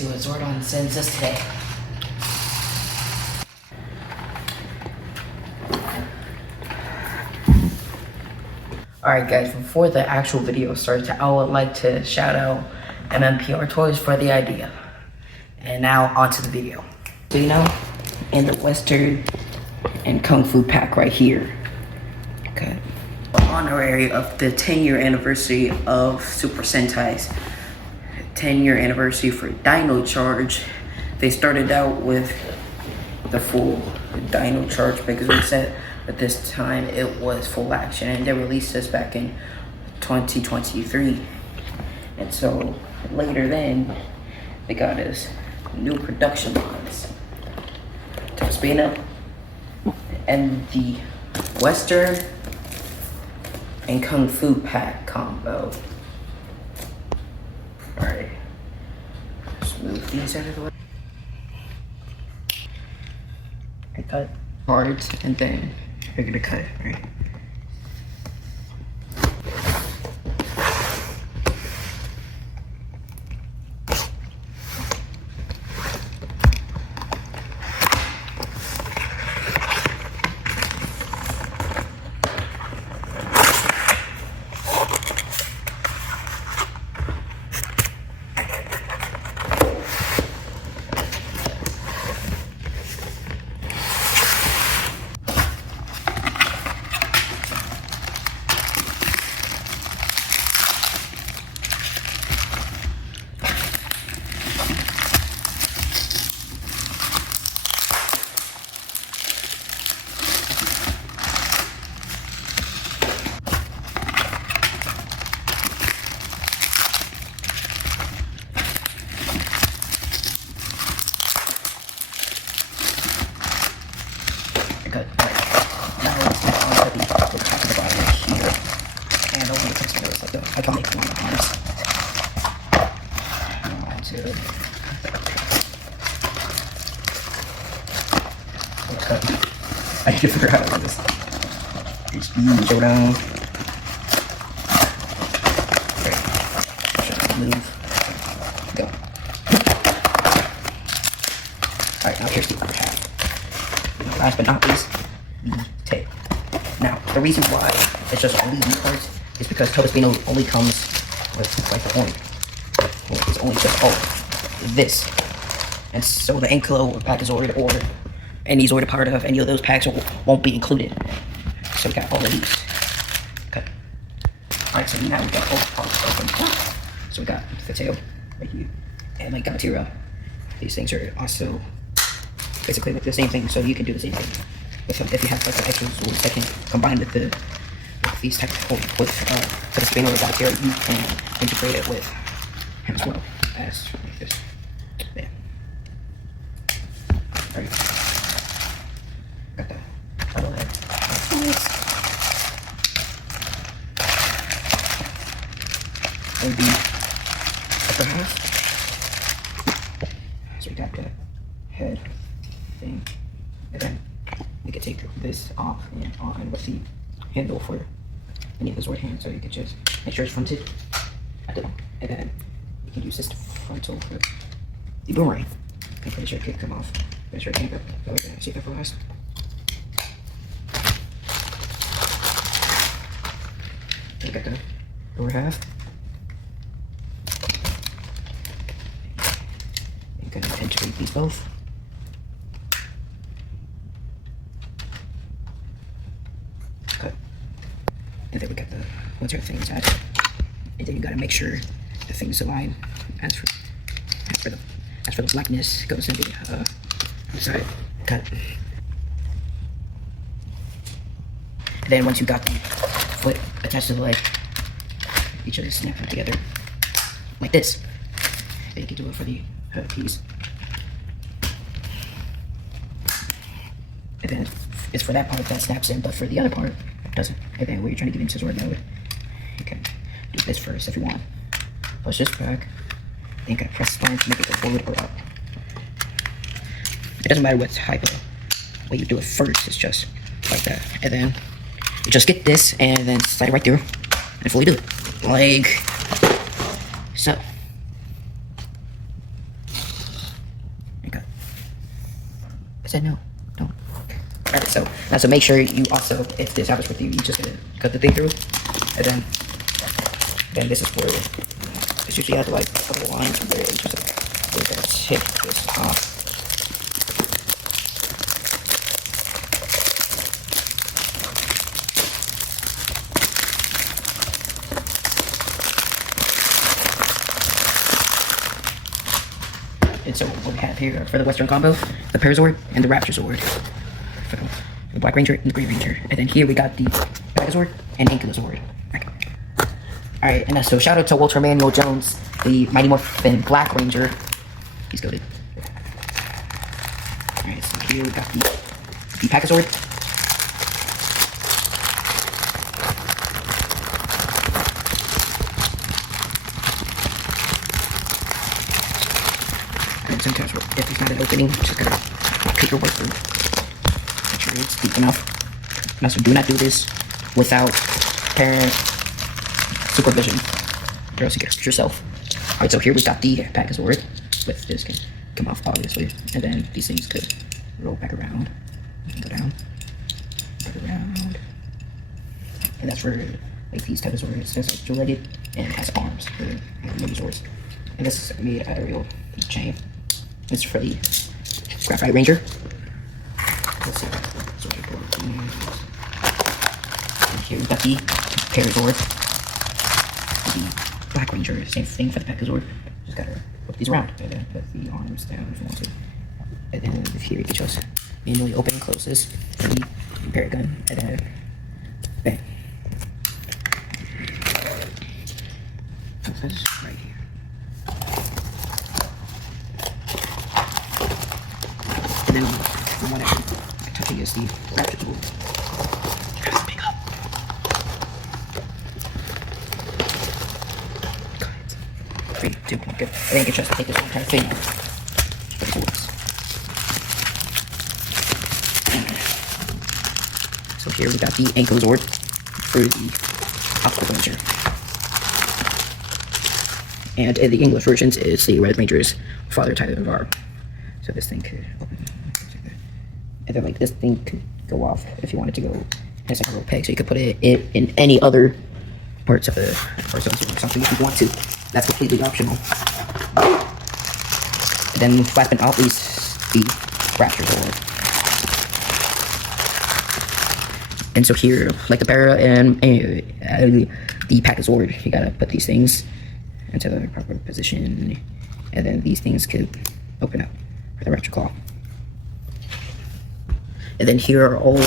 see what Zordon sends us today. Alright guys, before the actual video starts, I would like to shout out MMPR Toys for the idea. And now onto the video. So you know, in the Western and Kung Fu pack right here. Okay. Honorary of the 10-year anniversary of Super Sentai's 10-year anniversary for Dino Charge. They started out with the full Dino Charge Megazord set, but this time it was full action, and they released this back in 2023. And so later then, they got us new production lines. Tobaspino and the Western and Kung Fu pack combo. Alright, let's move these out of the way. I cut cards and then we're gonna cut, right? Cut. Now let's move on to the top of the bottom here. And the one that comes together is like the iconic one of arms. On to cut. I need to figure out how to do this. HP, showdown. Great. Move. Go. Alright, now here's the other half. Last but not least, the tape. Now, the reason why it's just only these parts is because Tobaspino only comes with like the orange. Well, it's only just this. And so the Anklo or Megazord or any Zord a part of any of those packs won't be included. So we got all of these. Okay. Alright, so now we got all parts open. So we got the tail right here. And like Gamatira. These things are also basically like the same thing, so you can do the same thing if you have like the extra swords that can combine with these type of with the Spain or out here, you can integrate it with him as well as like this. Yeah. Alright. Got that. Bottle head. And the upper half. So we got the head thing, and then you can take this off and on with the handle for any of the Zord hands, so you can just make sure it's fronted at the, and then you can use this frontal for the boomerang. I'm pretty sure it can't come off. Pretty sure it can't go. So we're gonna see that for last. You got the lower half. You can integrate these both. And then we got the once everything is at, and then you gotta make sure the things align. As for the blackness goes in the side cut. And then once you got the foot attached to the leg, you just snap them together like this. And you can do it for the piece. And then it's for that part that snaps in, but for the other part doesn't. And then when you're trying to get into Zord mode, you can do this first if you want. Push this back, then you gotta press down to make it go forward or up. It doesn't matter what type of way you do it first, it's just like that. And then you just get this and then slide it right through and fully do it. Like so. said no, don't. Alright, so now so make sure you also, if this happens with you, you just gotta cut the thing through, and then this is where it's usually has like a couple lines where you just gotta take this off. And so what we have here for the Western combo, the Megazord and the Raptor Zord. For the Black Ranger and the Green Ranger. And then here we got the Megazord and Zord. Alright, and so shout out to Walter Manuel Jones, the Mighty Morphin Black Ranger. He's goated. Alright, so here we got the Megazord. And sometimes if it's not an opening, just gotta take your work through. Make sure it's deep enough. Now, so do not do this without parent supervision, or else you get hurt yourself. Alright, so here we got the Megazord, with this can come off obviously, and then these things could roll back around, go down, back around, and that's for like these type of swords. It says like two-legged and it has arms for Megazords, and this is made out of real chain. This is for the Graphite Ranger. Let's see. And here we got the Megazord. The Black Ranger, same thing for the Megazord. Just gotta put these around and then put the arms down if you want to. And then here you can just manually open and close this for the parrot gun, and then bang. Put this right here. And then the one I'm touching is the Raptor tool. Pick up. Three, two, one, good. I think it's just take this entire thing out. So here we got the Zord for the Aqua Ranger. And in the English versions is the Red Ranger's father type of arm. So this thing could open. And then like this thing could go off if you wanted to go. It's like a little peg, so you could put it in any other parts of the or something if you want to. That's completely optional. And then last but not least, the Raptor Zord. And so here, like the Para and the Megazord, you gotta put these things into the proper position, and then these things could open up for the Raptor Claw. And then here are all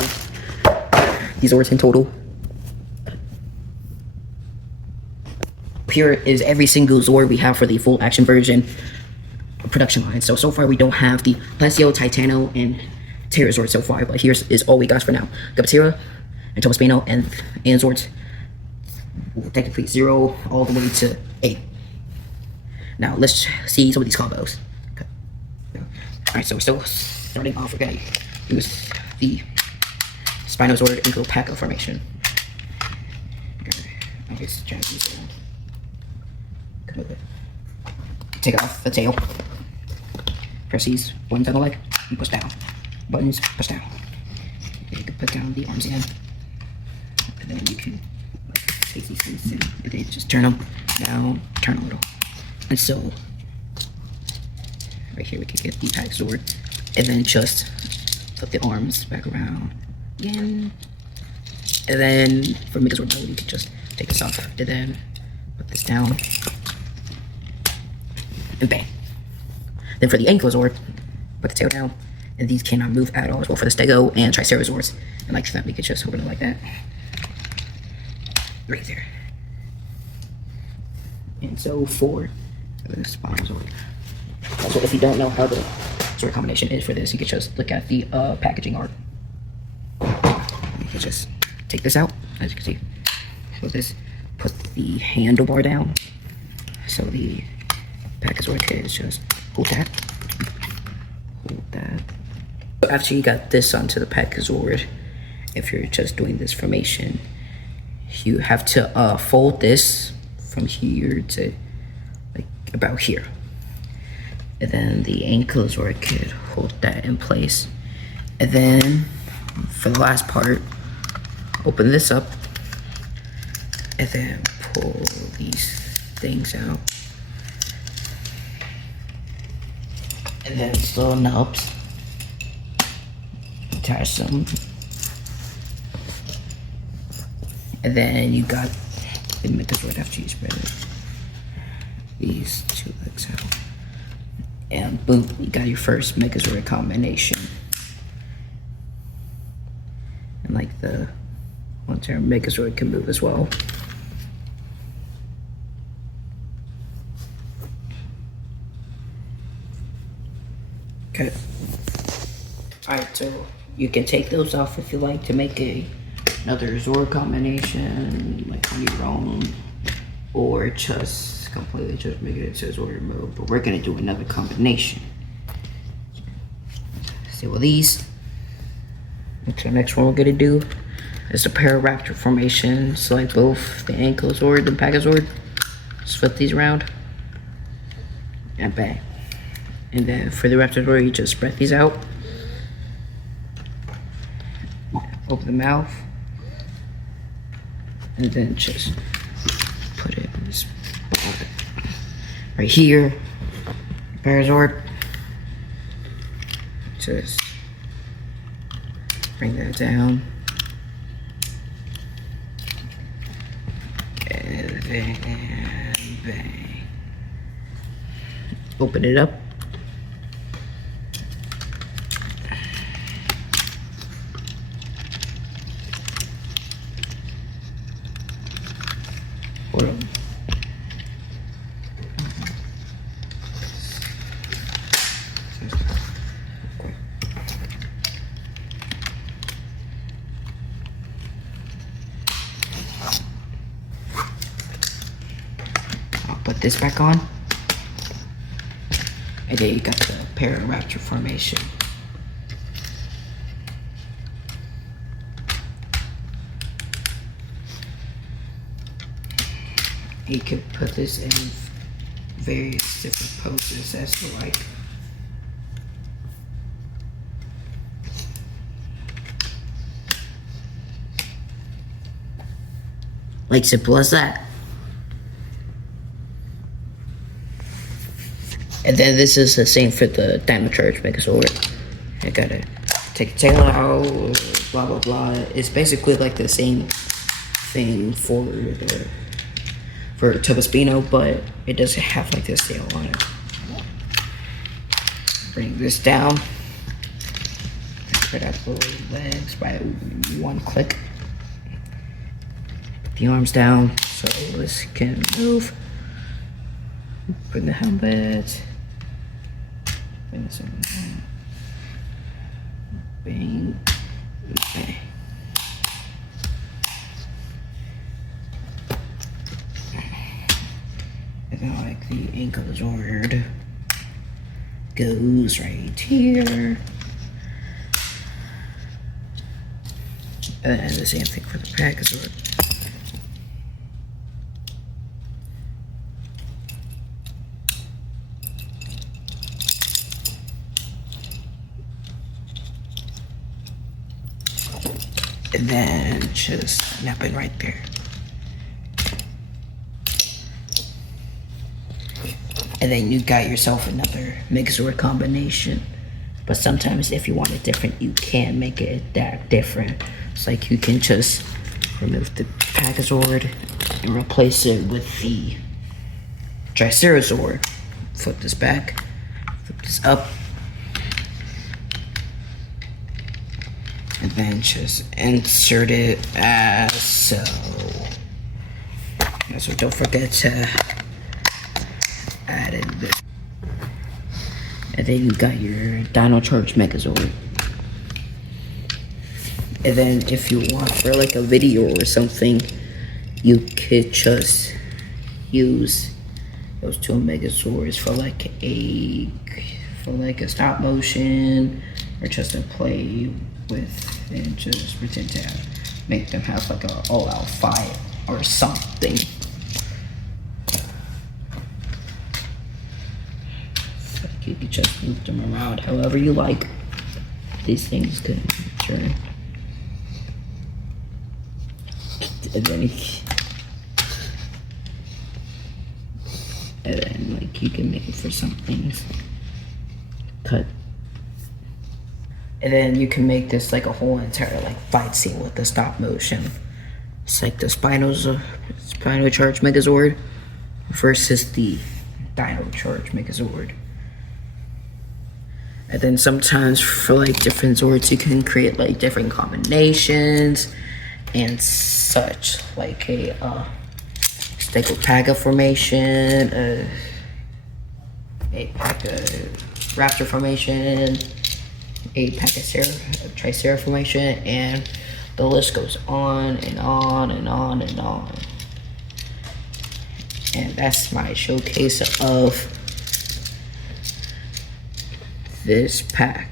these Zords in total. Here is every single Zord we have for the full action version production line. So far we don't have the Plesio, Titano, and Terrazord so far, but here's is all we got for now. Gapatera and Tobaspino and Zords. Technically 0 all the way to 8. Now let's see some of these combos. Okay. Alright, so we're still starting off. We're gonna use the Spinozord Inco Pack formation. I guess take off the tail. Press these buttons on the leg and push down. Buttons, push down. You can put down the arms again. And then you can take these things in and then just turn them down, turn a little. And so right here we can get the Megazord, and then just flip the arms back around again. And then for Megazord mode, you can just take this off and then put this down. And bang. Then for the Megazord, put the tail down, and these cannot move at all. As well for the Stego and Tricerazords. And like that, we could just hold it like that. Right there. And so for the Spinozord. Also, if you don't know how the sort of combination is for this, you can just look at the packaging art. You can just take this out, as you can see. So this, put the handlebar down. So the Megazord is just hold that. Hold that. So after you got this onto the Megazord, if you're just doing this formation, you have to fold this from here to like about here. And then the Megazord could hold that in place. And then for the last part, open this up and then pull these things out. And then these little nubs, attach them. And then you got the Megazord after you spread it. These two legs out. And boom, you got your first Megazord combination. And like the one-term Megazord can move as well. Okay. Alright, so you can take those off if you like to make another Zord combination, like on your own, or just completely just make it into Zord mode. But we're gonna do another combination. See what these. Okay, the next one we're gonna do is the Pararaptor formation. So like both the Ankle-Zord and Megazord. Just flip these around. And bang. And then for the Raptor Zord, you just spread these out. Open the mouth. And then just put it in this spot. Right here. Megazord. Just bring that down. And then bang. Open it up. Hold on. I'll put this back on. And then you got the Pararaptor formation. You can put this in various different poses as you like. Like simple as that. And then this is the same for the Diamond Charge Megazord. I gotta take the tail out, blah blah blah. It's basically like the same thing for Tobaspino, but it doesn't have like this tail on it. Bring this down. Spread out the legs by one click. Put the arms down so this can move. Put the helmet. Bring this in. Bang. Bang. And then like the Ankle-Zord goes right here. And the same thing for the Megazord. And then just snap it right there. And then you got yourself another Megazord combination. But sometimes if you want it different, you can make it that different. It's like you can just remove the Megazord and replace it with the Tricerazord. Flip this back, flip this up. And then just insert it as so. So don't forget to add in this. And then you got your Dino Charge Megazord. And then if you want for like a video or something, you could just use those two Megazords for like a stop motion or just to play with and just pretend to make them have like a all-out fight or something. You can just move them around however you like. these things could turn. And then like you can make it for some things. Cut. And then you can make this like a whole entire like fight scene with the stop motion. It's like the Spino Charge Megazord versus the Dino Charge Megazord. And then sometimes for like different Zords, you can create like different combinations and such, like a Stegopaga formation, a Paga Raptor formation, a Paga Tricera formation, and the list goes on and on and on and on. And that's my showcase of this pack.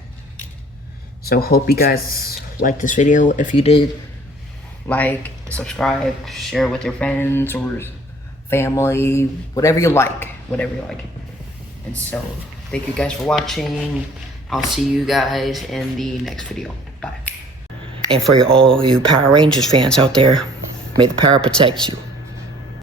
So hope you guys liked this video. If you did, like, subscribe, share with your friends or family, whatever you like, And so thank you guys for watching. I'll see you guys in the next video. Bye. And for all you Power Rangers fans out there, may the power protect you.